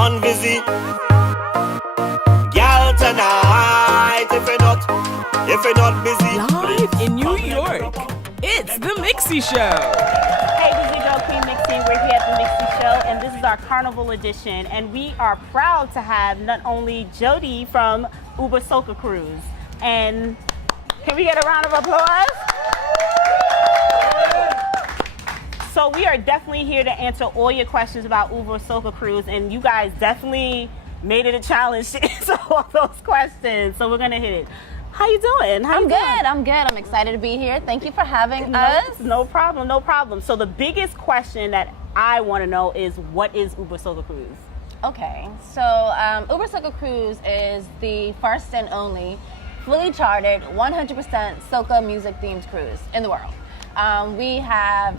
one visit. Girl tonight, if you're not busy. Live in New York, it's the Mixxy Show. Hey, this is your girl Queen Mixxy. We're here at the Mixxy Show, and this is our Carnival edition. And we are proud to have not only Jodi from UberSoca Cruise, and can we get a round of applause? So we are definitely here to answer all your questions about UberSoca Cruise, and you guys definitely made it a challenge to answer all those questions. So we're gonna hit it. How you doing? I'm good. I'm excited to be here. Thank you for having us. No problem. So the biggest question that I want to know is, what is UberSoca Cruise? Okay, so UberSoca Cruise is the first and only fully chartered 100% soca music themed cruise in the world. We have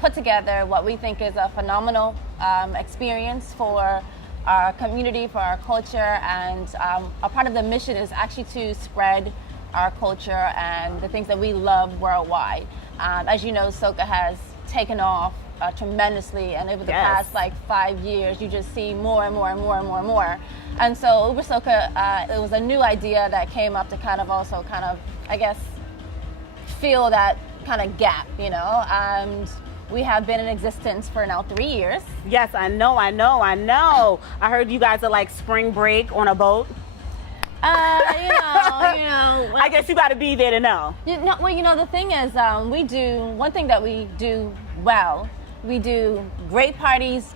put together what we think is a phenomenal experience for our community, for our culture, and a part of the mission is actually to spread our culture and the things that we love worldwide. As you know, soca has taken off tremendously, and over the past 5 years, you just see more and more and more and more and more. And so UberSoca, it was a new idea that came up to kind of, I guess, fill that kind of gap, you know. And we have been in existence for now 3 years. Yes, I know. I heard you guys are like spring break on a boat. I guess you got to be there to know. The thing is, one thing that we do well. We do great parties,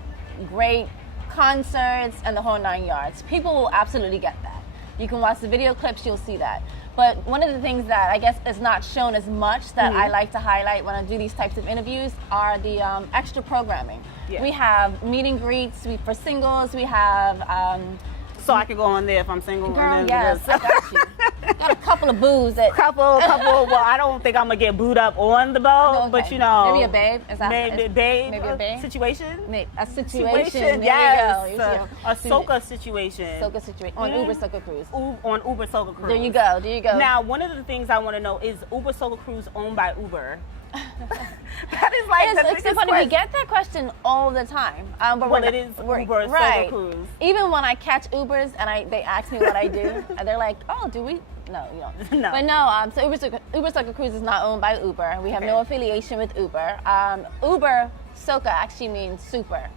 great concerts, and the whole 9 yards. People will absolutely get that. You can watch the video clips, you'll see that. But one of the things that I guess is not shown as much that I like to highlight when I do these types of interviews are the extra programming. Yeah. We have meet and greets for singles. We have... so I can go on there if I'm single. Girl, yes, I got you. Got a couple of boos. Couple. Well, I don't think I'm gonna get booed up on the boat, but you know, maybe a babe. Is that maybe a babe situation? A situation. There yes. you go. A Soca situation. On UberSoca Cruise. On UberSoca Cruise. There you go. Now, one of the things I want to know is UberSoca Cruise owned by Uber? That is like it's so funny. We get that question all the time. But it is UberSoca Cruise. Even when I catch Ubers and they ask me what I do, and they're like, "Oh, do we?" No, you don't. No. But no. So UberSoca Cruise is not owned by Uber. We have no affiliation with Uber. UberSoca actually means super.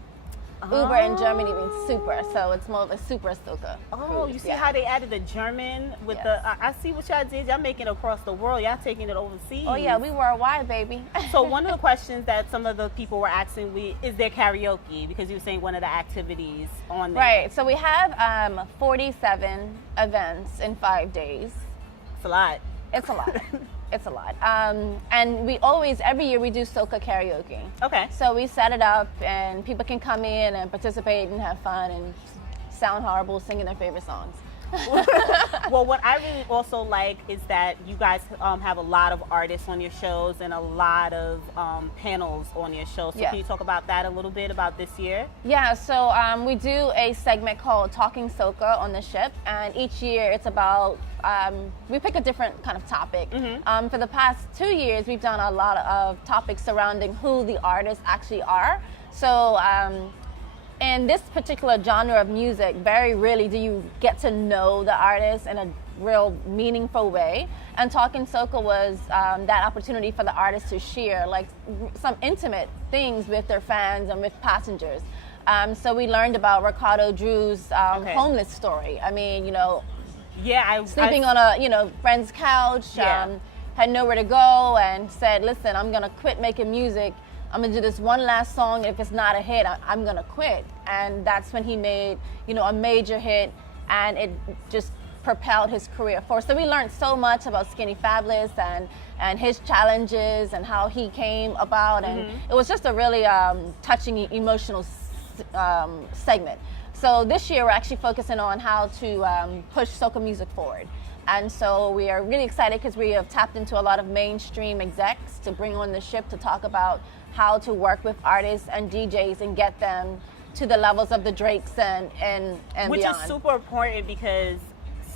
Uber in Germany means super, so it's more of a super soca. Oh, you see how they added the German with the. I see what y'all did. Y'all making it across the world. Y'all taking it overseas. Oh yeah, we worldwide, baby. So one of the questions that some of the people were asking is there karaoke, because you were saying one of the activities on there. Right. So we have 47 events in 5 days. It's a lot. It's a lot. It's a lot. And every year we do soca karaoke. Okay. So we set it up and people can come in and participate and have fun and sound horrible singing their favorite songs. Well, what I really also like is that you guys have a lot of artists on your shows and a lot of panels on your show. So can you talk about that a little bit about this year? Yeah, so we do a segment called Talking Soca on the ship, and each year it's about, we pick a different kind of topic. For the past 2 years, we've done a lot of topics surrounding who the artists actually are. So in this particular genre of music, very rarely do you get to know the artist in a real meaningful way. And Talking Soca was that opportunity for the artists to share like some intimate things with their fans and with passengers. So we learned about Ricardo Drew's homeless story. I mean, sleeping on a friend's couch, had nowhere to go, and said, "Listen, I'm gonna quit making music. I'm gonna do this one last song. If it's not a hit, I'm gonna quit." And that's when he made, a major hit, and it just propelled his career forward. So we learned so much about Skinny Fabulous and his challenges and how he came about, and it was just a really touching, emotional segment. So this year we're actually focusing on how to push soca music forward. And so we are really excited because we have tapped into a lot of mainstream execs to bring on the ship to talk about how to work with artists and DJs and get them to the levels of the Drakes and Which beyond. Is super important, because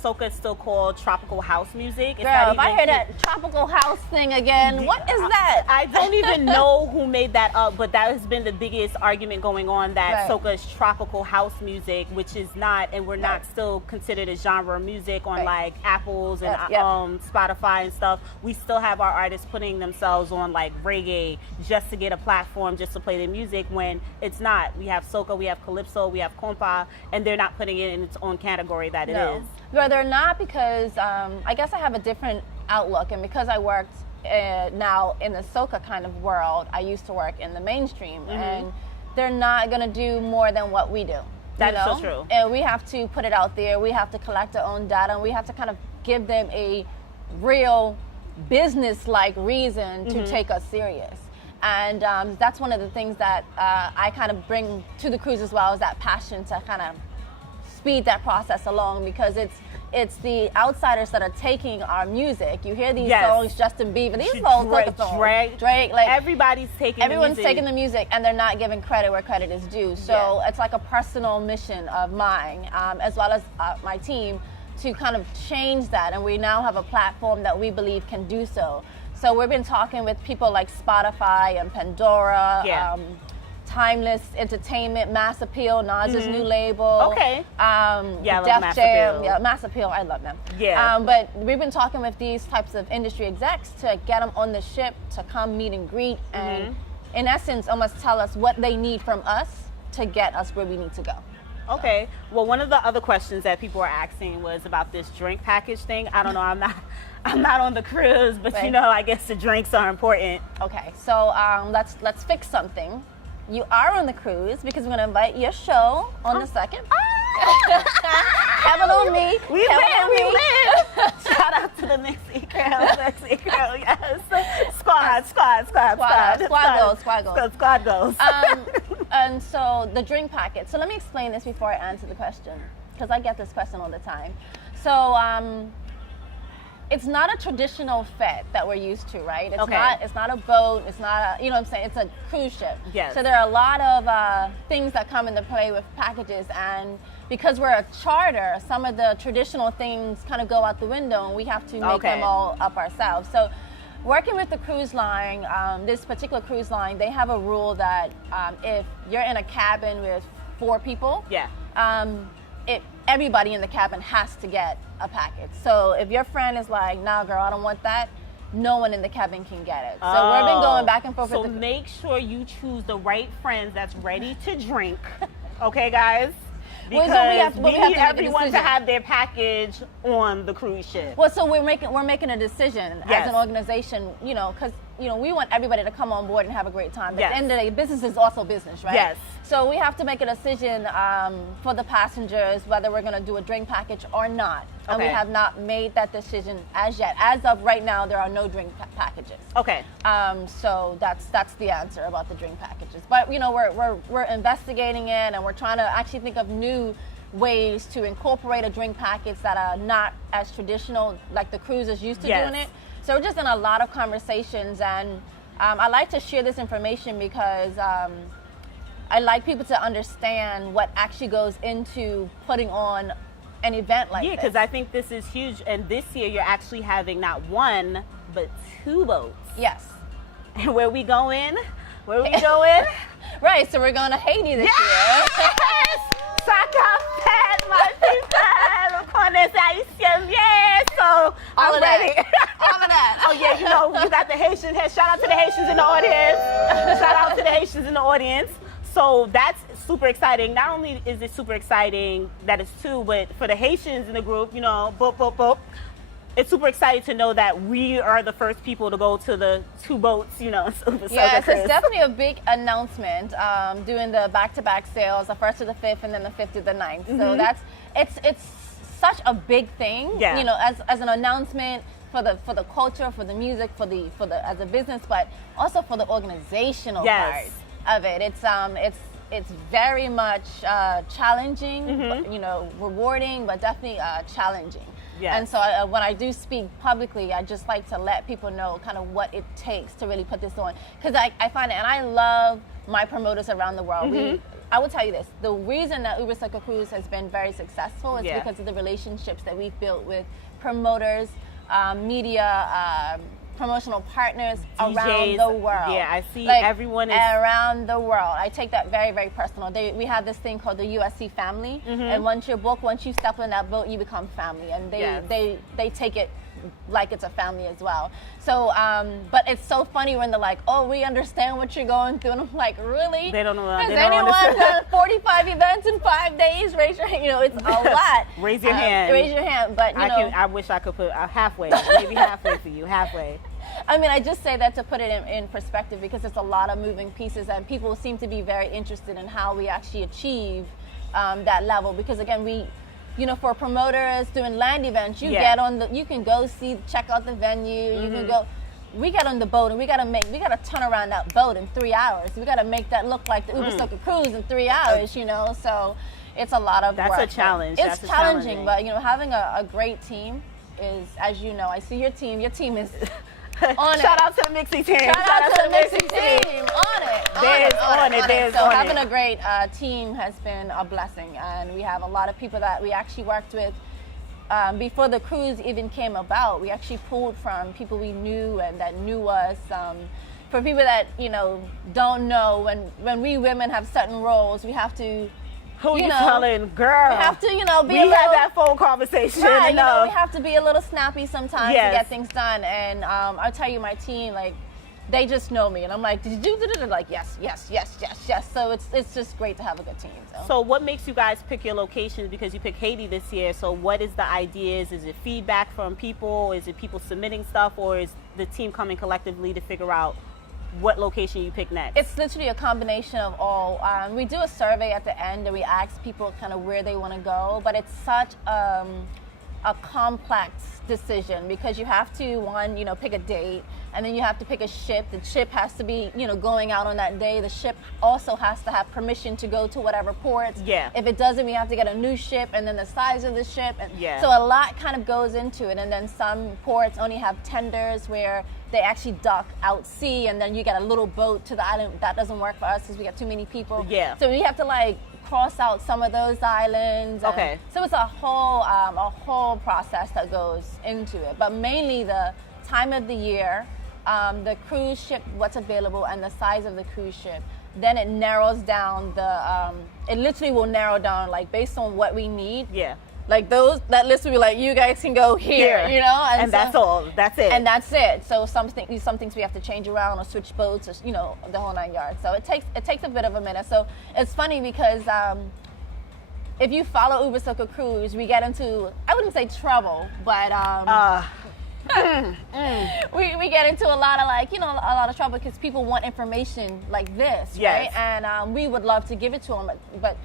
soca is still called tropical house music. It's Girl, not if I even hear that tropical house thing again, what is that? I don't even know who made that up, but that has been the biggest argument going on, that Right. soca is tropical house music, which is not, and we're not still considered a genre of music on Right. like Apple's and Yep. Spotify and stuff. We still have our artists putting themselves on like reggae just to get a platform, just to play their music, when it's not. We have soca, we have calypso, we have compa, and they're not putting it in its own category that it is. Well, they're not, because I guess I have a different outlook, and because I worked now in the soca kind of world, I used to work in the mainstream, and they're not going to do more than what we do. That is so true. And we have to put it out there. We have to collect our own data, and we have to kind of give them a real business-like reason to take us serious. And that's one of the things that I kind of bring to the cruise as well, is that passion to kind of speed that process along, because it's the outsiders that are taking our music. You hear these songs, Justin Bieber, these songs, Drake, like everybody's taking everyone's the music. taking the music, and they're not giving credit where credit is due. So it's like a personal mission of mine, as well as my team, to kind of change that. And we now have a platform that we believe can do so. So we've been talking with people like Spotify and Pandora, Timeless Entertainment, Mass Appeal, Nas's new label. Okay. I love Mass Appeal. Yeah, Mass Appeal, I love them. Yeah. But we've been talking with these types of industry execs to get them on the ship to come meet and greet, and in essence, almost tell us what they need from us to get us where we need to go. Okay. Well, one of the other questions that people were asking was about this drink package thing. I don't know. I'm not on the cruise, but Right. you know, I guess the drinks are important. Okay. So let's fix something. You are on the cruise because we're going to invite your show on the second. Kevin on me. We live. Shout out to the Mixxy Show. Yes. Squad goes. And so the drink packet. So let me explain this before I answer the question, because I get this question all the time. So it's not a traditional fete that we're used to, right? It's not a boat. It's not a, you know what I'm saying? It's a cruise ship. Yes. So there are a lot of things that come into play with packages, and because we're a charter, some of the traditional things kind of go out the window, and we have to make them all up ourselves. So working with the cruise line, this particular cruise line, they have a rule that if you're in a cabin with 4 people, everybody in the cabin has to get a package. So if your friend is like, nah, girl, I don't want that, no one in the cabin can get it. So we've been going back and forth with the... make sure you choose the right friends that's ready to drink. Okay, guys? Because we need everyone to have their package on the cruise ship. Well, so we're making a decision as an organization, you know, because we want everybody to come on board and have a great time. But at the end of the day, business is also business, right? Yes. So we have to make a decision for the passengers whether we're going to do a drink package or not. And we have not made that decision as yet. As of right now, there are no drink packages. Okay. So that's the answer about the drink packages. But we're investigating it, and we're trying to actually think of new ways to incorporate a drink package that are not as traditional like the cruises used to doing it. So we're just in a lot of conversations, and I like to share this information because I like people to understand what actually goes into putting on an event like this. Yeah, because I think this is huge, and this year you're actually having not 1, but 2 boats. Yes. And where we going? Right, so we're going to Haiti this year. So all I'm of ready. All of that. Oh yeah, you got the Haitians. Shout out to the Haitians in the audience. So that's super exciting. Not only is it super exciting that it's 2, but for the Haitians in the group, it's super exciting to know that we are the first people to go to the 2 boats, Yes, it's definitely a big announcement, doing the back-to-back sales, the 1st to the 5th and then the 5th to the 9th. So it's such a big thing, as an announcement for the culture, for the music, for the as a business, but also for the organizational part of it. It's very much challenging, rewarding, but definitely challenging. Yes. And so when I do speak publicly, I just like to let people know kind of what it takes to really put this on. Because I find it, and I love my promoters around the world. I will tell you this: the reason that UberSoca Cruise has been very successful is Yeah. because of the relationships that we've built with promoters, media, promotional partners around DJs, the world. yeah, I see Like, everyone is- around the world. I take that very, very personal. We have this thing called the USC family, and once you're booked, once you step on that boat, you become family, and Yes. they take it like it's a family as well. So, but it's so funny when they're like, "Oh, we understand what you're going through," and I'm like, "Really? They don't know. Has They don't anyone understand. done 45 events in 5 days? Raise your hand. You know, it's a lot. Raise your hand. Raise your hand. But you know, I wish I could put halfway, maybe halfway for you, halfway. I mean, I just say that to put it in perspective because it's a lot of moving pieces, and people seem to be very interested in how we actually achieve that level. Because again, you know, for promoters doing land events, you Yeah. you can go check out the venue. You can go. We get on the boat and we gotta turn around that boat in 3 hours. We gotta make that look like the UberSoca Cruise in 3 hours. You know, so it's a lot of That's work. a challenge. It's That's challenging, challenging. but you know, having a great team is, as you know, I see your team. Your team is on it. Shout out to the Mixxy team. Shout out to the Mixxy team. On it. So having a great team has been a blessing, and we have a lot of people that we actually worked with before the cruise even came about. We actually pulled from people we knew and that knew us. For people that don't know, when we women have certain roles, we have to. Who you telling, girl? We have to, be we a little. had that phone conversation. Right, enough. we have to be a little snappy sometimes Yes. to get things done. And I'll tell you, my team, like, they just know me, and I'm like, did you do it? Like, yes. So it's just great to have a good team. So what makes you guys pick your locations? Because you picked Haiti this year. So what is the ideas? Is it feedback from people? Is it people submitting stuff, or is the team coming collectively to figure out what location you pick next? It's literally a combination of all. We do a survey at the end, and we ask people kind of where they want to go, but it's such a complex decision because you have to pick a date, and then you have to pick a ship. The ship has to be going out on that day. The ship also has to have permission to go to whatever ports. Yeah. If it doesn't, we have to get a new ship, and then the size of the ship. And Yeah. so a lot kind of goes into it, and then some ports only have tenders where they actually dock out sea, and then you get a little boat to the island. That doesn't work for us because we got too many people. Yeah. So we have to cross out some of those islands. Okay. So it's a whole process that goes into it, but mainly the time of the year, the cruise ship, what's available, and the size of the cruise ship. Then it narrows down it literally will narrow down based on what we need. Yeah. That list will be like, you guys can go here, and that's all. That's it. And that's it. So some things we have to change around or switch boats, or the whole 9 yards. So it takes a bit of a minute. So it's funny because if you follow UberSoca Cruise, we get into, I wouldn't say trouble, but we get into a lot of trouble because people want information like this, Yes. right? And we would love to give it to them, but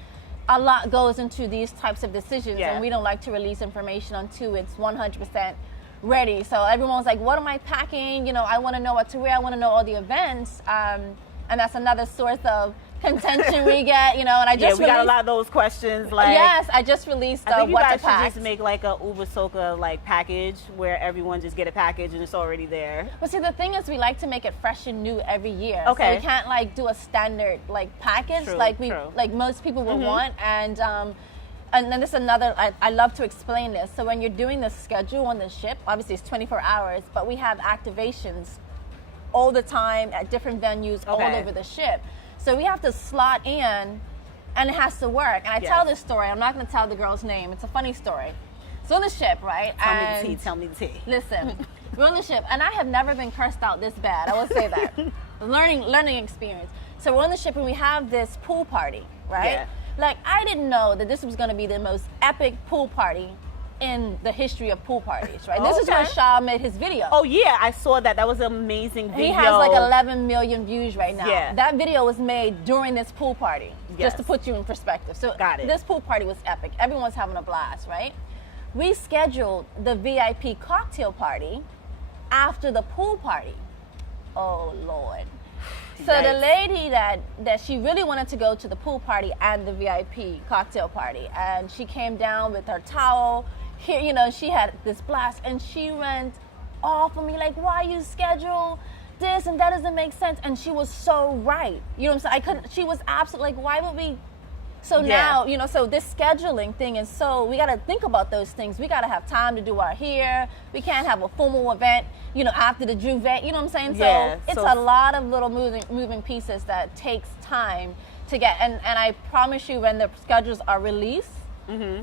a lot goes into these types of decisions, Yeah. and we don't like to release information until it's 100% ready. So everyone's like, what am I packing? I want to know what to wear. I want to know all the events. And that's another source of contention we get, and I just we got a lot of those questions. Yes, I just released I think you what guys to pack. should just make a UberSoca package where everyone just get a package and it's already there. But see, the thing is, we like to make it fresh and new every year. Okay. So we can't do a standard package True, like most people would want. And then this is another. I love to explain this. So when you're doing the schedule on the ship, obviously it's 24 hours, but we have activations all the time at different venues all over the ship. So we have to slot in, and it has to work. And I tell this story. I'm not going to tell the girl's name. It's a funny story. So on the ship, right? Tell me the tea. Listen, we're on the ship, and I have never been cursed out this bad. I will say that. Learning experience. So we're on the ship, and we have this pool party, right? Yeah. I didn't know that this was going to be the most epic pool party in the history of pool parties, right? This is where Shaw made his video. Oh yeah, I saw that. That was an amazing video. He has 11 million views right now. Yeah. That video was made during this pool party, just to put you in perspective. So Got it. This pool party was epic. Everyone's having a blast, right? We scheduled the VIP cocktail party after the pool party. Oh Lord. So the lady that she really wanted to go to the pool party and the VIP cocktail party, and she came down with her towel. Here, she had this blast, and she went off on me why you schedule this and that doesn't make sense. And she was so right. You know what I'm saying? She was absolutely why would we So now, you know, so this scheduling thing is so, we got to think about those things. We got to have time to do our hair. We can't have a formal event, you know, after the Juvet, you know what I'm saying? Yeah, so it's a lot of little moving pieces that takes time to get. And I promise you, when the schedules are released,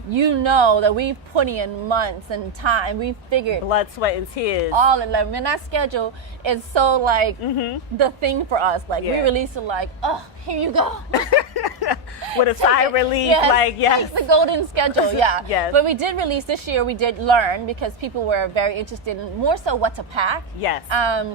you know that we've put in months and time. We've figured blood, sweat, and tears. All in love. And that schedule is so like the thing for us. Like we release it like, oh, here you go. With a sigh of relief, It's the golden schedule, Yes. But we did release this year. We did learn because people were very interested in more so what to pack. Yes.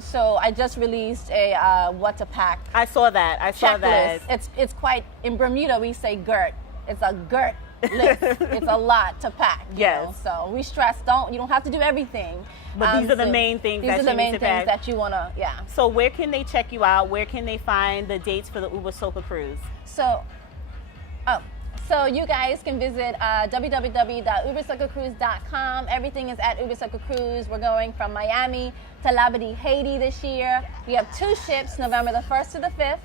So I just released a what to pack. I saw that. Checklist. It's quite, in Bermuda we say GERT. It's a GERT list. It's a lot to pack. You know? So we stress, you don't have to do everything. But these are the main things that you need to pack. These are the main things that you want to, So where can they check you out? Where can they find the dates for the UberSoca Cruise? So you guys can visit www.UberSocacruise.com. Everything is at UberSoca Cruise. We're going from Miami to Labadee, Haiti this year. We have 2 ships, November the 1st to the 5th,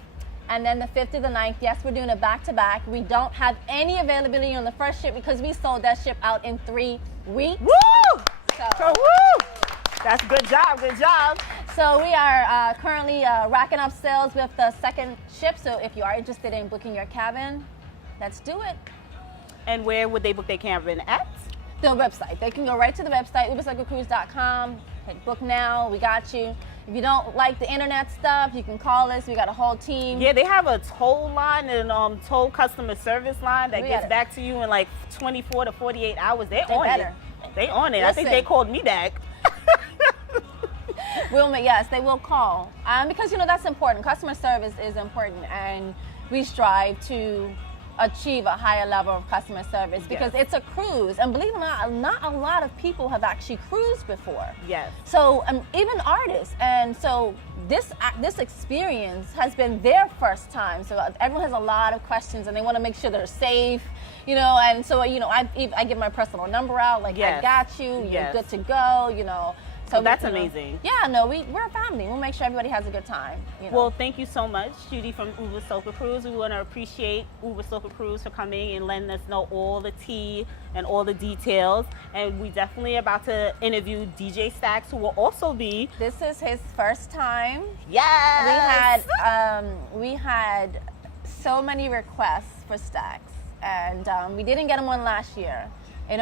and then the 5th to the 9th. Yes, we're doing it back-to-back. We don't have any availability on the first ship because we sold that ship out in 3 weeks. Woo! Woo! That's good job. So we are currently racking up sales with the second ship. So if you are interested in booking your cabin, let's do it. And where would they book their cabin at? The website. They can go right to the website, UberSocacruise.com. Hit book now. We got you. If you don't like the internet stuff, you can call us. We got a whole team. Yeah, they have a toll line and toll customer service line that gets back to you in like 24 to 48 hours. They on it. They on it. Listen, I think they called me back. Yes, they will call. Because, you know, that's important. Customer service is important, and we strive to achieve a higher level of customer service because it's a cruise. And believe it or not a lot of people have actually cruised before. Yes. So even artists. And so this experience has been their first time. So everyone has a lot of questions, and they want to make sure they're safe. You know, and so, you know, I give my personal number out, like, I got you, you're good to go, you know. So that's amazing. Yeah, no, we're a family. We'll make sure everybody has a good time. You know? Well, thank you so much, Jodi from UberSoca Cruise. We want to appreciate UberSoca Cruise for coming and letting us know all the tea and all the details. And we definitely about to interview DJ Stakz, who will also be. This is his first time. Yes. We had so many requests for Stakz, and we didn't get him on last year. It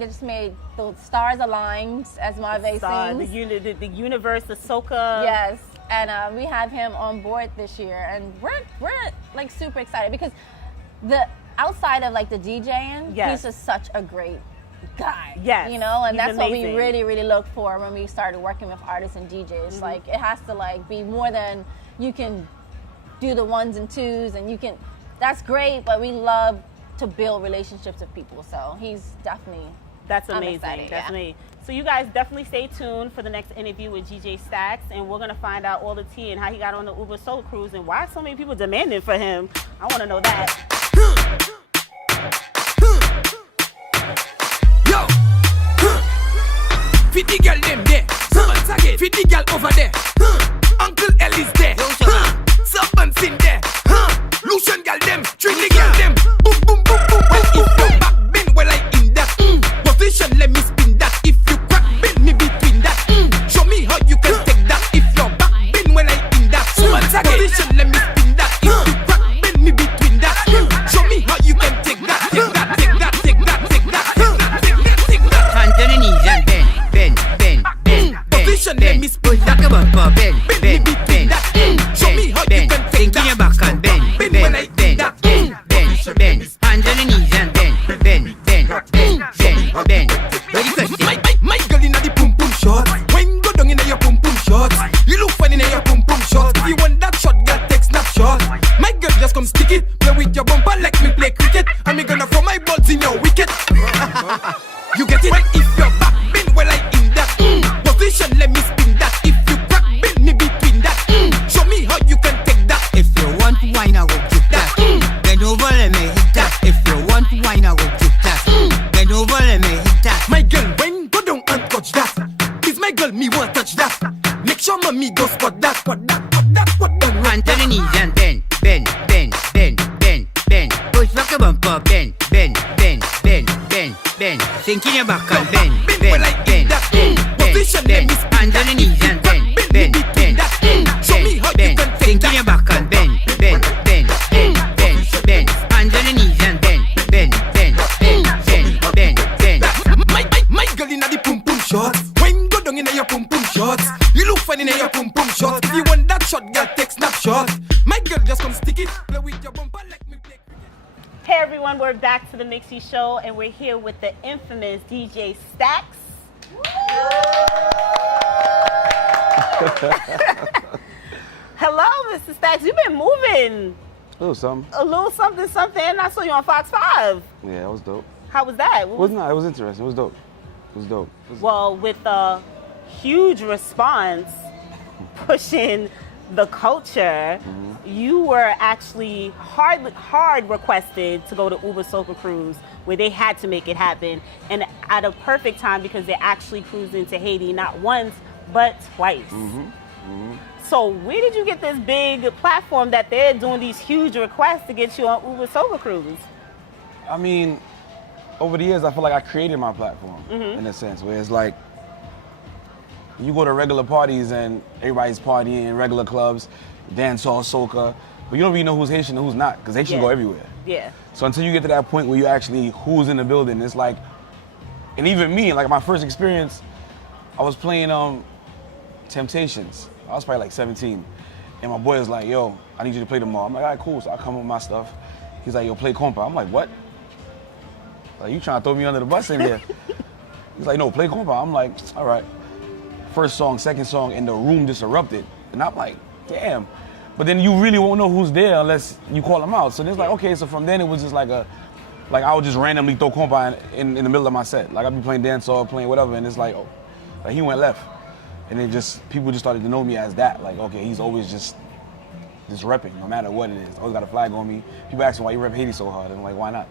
just made the stars aligned, as Marve sings. The universe, the Soca. Yes, and we have him on board this year, and we're like super excited because outside of like the DJing, he's just such a great guy. Yes, you know, and that's what we really, really look for when we started working with artists and DJs. Like, it has to like be more than you can do the ones and twos, and you can. That's great, but we love to build relationships with people, so he's definitely. That's amazing. Excited, that's amazing. So you guys definitely stay tuned for the next interview with DJ Stakz, and we're gonna find out all the tea and how he got on the UberSoca Cruise and why so many people demanding for him. I want to know that. Yo, 50 girl them there, Subance again, 50 girl over there, Uncle Ellis there, Subance in there, Lucian girl them, Trinidad girl them, boom boom boom boom. Well, if you back bend, well I in that position, let me spin that. If you crack bend me between that, show me how you can take that. If you're back bend, well I in that position, let me spin that. If you crack bend me between that, show me how you can take that. Take that, take that, take that, take that, take that, take that. Hands on the knees and bend. Position, let me spin that. Bend me between that. Show me how you can take that. Think in your back and bend. Hands on the knees and bend. Ready, question. My girl inna the pum pum shot. When go down inna your pum pum shot, you look fine inna your pum pum shot. If you want that shot, girl, take snapshot. My girl, just come stick it. Play with your bumper like me play cricket. And me gonna throw my balls in your wicket. You get it? Well, if you're back bend, well I in that position, let me spin that. If you crack bend me between that, show me how you can take that. If you want to wine, I will kick that. Bend over, let me hit that. If you want to wine, I will kick that. Bend over, let me hit that. My girl, when go down and touch that. Please, my girl, me want touch that. Make sure mommy go spot that. Hands on the knees and bend. Push back your your back and bend, bend, bend, bend, Position bend, is hands on the knees and bend, bend, bend, Show me how you bend, can sink in your back and bend, bend, bend, bend, bend, bend, hands on the knees and bend, bend, bend, bend, bend, bend. My girl inna the pum pum shots. When go down inna your pum pum shots, you look funny inna your pum pum shots. If you want that shot, girl, take snapshot. My girl just come stick it, play with your bumper like me play cricket. Hey everyone, we're back to the Mixxy Show, and we're here with the infamous DJ Stakz. Hello, Mr. Stakz. You've been moving A little something. a little something, something. I saw you on Fox 5. Yeah, it was dope. How was that? It was nice. It was interesting. It was dope. It was dope. It was- Well, with a huge response pushing the culture, you were actually hard requested to go to UberSoca Cruise, where they had to make it happen, and at a perfect time because they actually cruised into Haiti not once but twice. So where did you get this big platform that they're doing these huge requests to get you on UberSoca Cruise? I mean, over the years, I feel like I created my platform in a sense, where it's like you go to regular parties and everybody's partying in regular clubs, dancehall, soca, but you don't really know who's Haitian and who's not, because Haitians Yeah. go everywhere. Yeah. So until you get to that point where you actually who's in the building, it's like, and even me, like my first experience, I was playing Temptations. I was probably like 17, and my boy was like, "Yo, I need you to play tomorrow." I'm like, "All right, cool." So I come with my stuff. He's like, "Yo, play compa." I'm like, "What? Like you trying to throw me under the bus in here?" He's like, "No, play compa." I'm like, "All right." First song, second song, and the room just erupted, and I'm like, "Damn." But then you really won't know who's there unless you call them out. So then it's like, okay. So from then it was just like I would just randomly throw compa in the middle of my set. Like I'd be playing dancehall, playing whatever, and it's like, oh, like he went left. And then people just started to know me as that. Like, okay, he's always just repping, no matter what it is. Always got a flag on me. People ask me why you rep Haiti so hard. And I'm like, why not?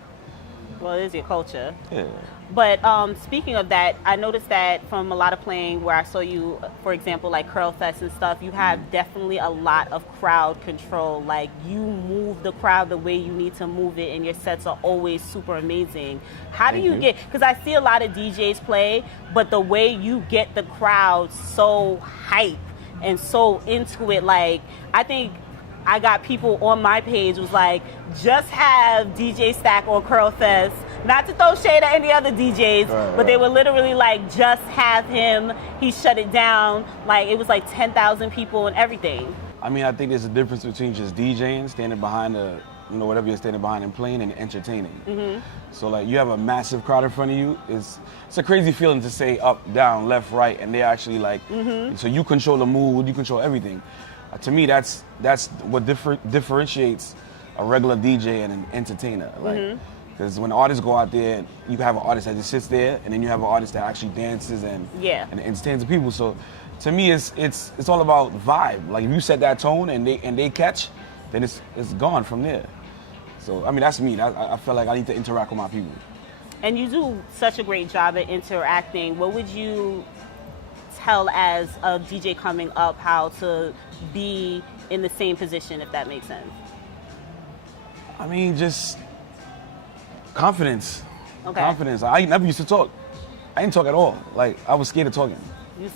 Well, it is your culture. Yeah. But speaking of that, I noticed that from a lot of playing where I saw you, for example, like Curl Fest and stuff, you have definitely a lot of crowd control. Like you move the crowd the way you need to move it, and your sets are always super amazing. How do you get, because I see a lot of DJs play, but the way you get the crowd so hype and so into it, like I think I got people on my page was like, just have DJ Stakz or Curl Fest. Not to throw shade at any other DJs, but they were literally like, just have him. He shut it down. Like it was like 10,000 people and everything. I mean, I think there's a difference between just DJing, standing behind whatever you're standing behind and playing, and entertaining. So like you have a massive crowd in front of you. It's a crazy feeling to say up, down, left, right, and they're actually like, so you control the mood, you control everything. To me, that's what differentiates a regular DJ and an entertainer. Like, because when artists go out there, you have an artist that just sits there, and then you have an artist that actually dances and entertains the people. So, to me, it's all about vibe. Like if you set that tone and they catch, then it's gone from there. So I mean, that's me. I feel like I need to interact with my people. And you do such a great job at interacting. What would you tell as a DJ coming up how to be in the same position, if that makes sense? I mean, just confidence. Okay. Confidence. I never used to talk. I didn't talk at all. Like I was scared of talking.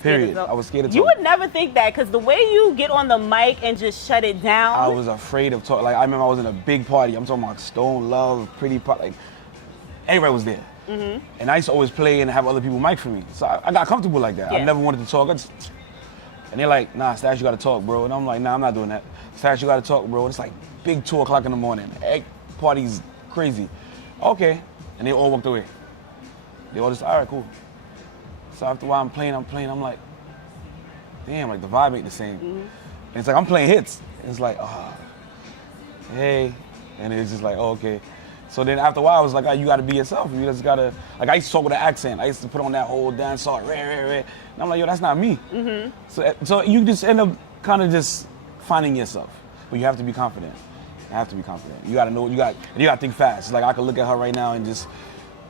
Period. I was scared of talking. You would never think that, because the way you get on the mic and just shut it down. I was afraid of talking. Like I remember I was in a big party. I'm talking about Stone Love, Pretty Pop. Like everybody was there. And I used to always play and have other people mic for me. So I got comfortable like that. Yeah. I never wanted to talk. And they're like, nah, Stakz, you gotta talk, bro. And I'm like, nah, I'm not doing that. Stakz, you gotta talk, bro. And it's like big 2 o'clock in the morning. Party's crazy. Okay. And they all walked away. They all just, all right, cool. So after a while I'm playing, I'm like, damn, like the vibe ain't the same. And it's like, I'm playing hits. And it's like, oh, hey. And it's just like, oh, okay. So then after a while, I was like, oh, you gotta be yourself. You just gotta, like I used to talk with an accent. I used to put on that whole dance song, rah. And I'm like, yo, that's not me. So you just end up kind of just finding yourself. But you have to be confident. You have to be confident. You gotta know, you gotta think fast. It's like I could look at her right now and just,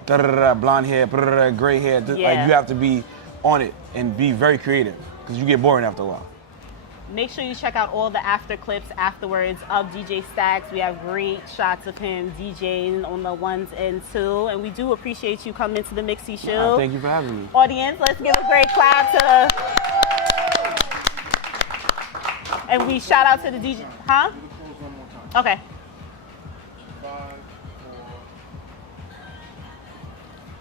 blonde hair, gray hair. Like you have to be on it and be very creative, because you get boring after a while. Make sure you check out all the after clips afterwards of DJ Stakz. We have great shots of him DJing on the 1s and 2. And we do appreciate you coming to the Mixxy Show. Thank you for having me. Audience, let's give a great clap to... And we shout out to the DJ. Huh? Okay.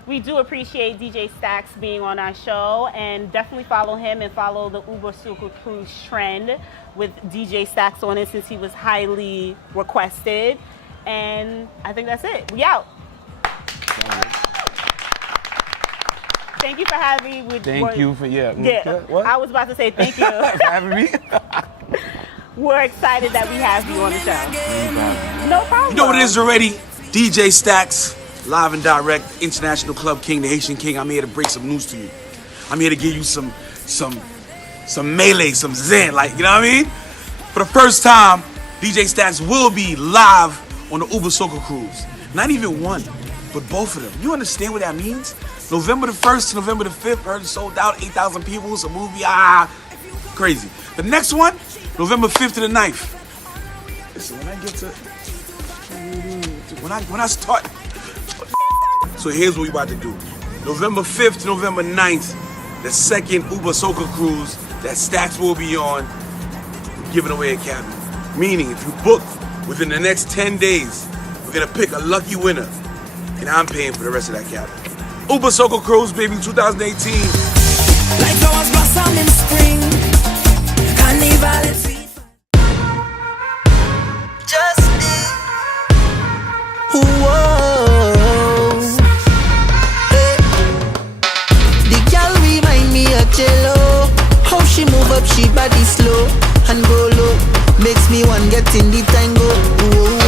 We do appreciate DJ Stakz being on our show, and definitely follow him and follow the UberSoca Cruise trend with DJ Stakz on it since he was highly requested. And I think that's it. We out. Thank you for having me. Thank you for, What? I was about to say thank you for having me. We're excited that we have you on the show. No problem. You know what it is already? DJ Stakz. Live and direct, International Club King, the Haitian King. I'm here to break some news to you. I'm here to give you some melee, some zen, like, you know what I mean? For the first time, DJ Stakz will be live on the UberSoca Cruise. Not even one, but both of them. You understand what that means? November the 1st to November the 5th, heard it sold out, 8,000 people, it's a movie, crazy. The next one, November 5th to the 9th. Listen, when I get to, when I start, so here's what we about to do. November 5th to November 9th, the second UberSoca Cruise that Stakz will be on, giving away a cabin. Meaning, if you book within the next 10 days, we're gonna pick a lucky winner, and I'm paying for the rest of that cabin. UberSoca Cruise, baby, 2018. Like flowers blossom in spring, carnival and sweet. Just Jello, how she move up, she body slow and go low, makes me want get in the tango. Whoa.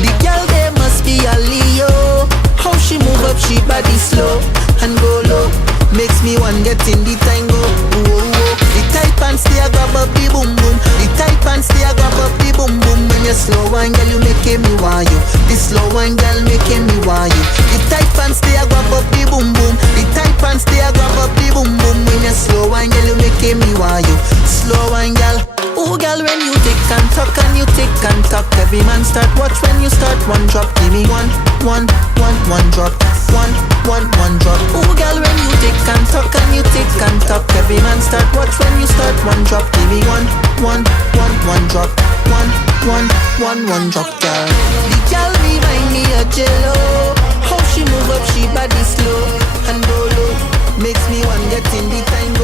The girl there must be a Leo. How she move up, she body slow and go low, makes me want get in the tango. Whoa. The tight pants they a grab up the boom boom. The tight pants they a grab up the boom boom. When you slow wine, girl, you making me want you. The slow wine, girl, making me want you. The tight pants they a grab up the boom boom. The tight pants they a grab up the boom boom. When you slow wine, girl, you making me want you. Slow wine, girl. Ooh, girl, when you tick and talk and you tick and talk, every man start watch when you start one drop. Give me one drop. One drop. Ooh, girl, when you tick and talk and you tick and talk, every man start watch when you start one drop. Give me one drop. One drop, girl. The girl remind me of Jello. How she move up, she body slow and go low, makes me want get in the time.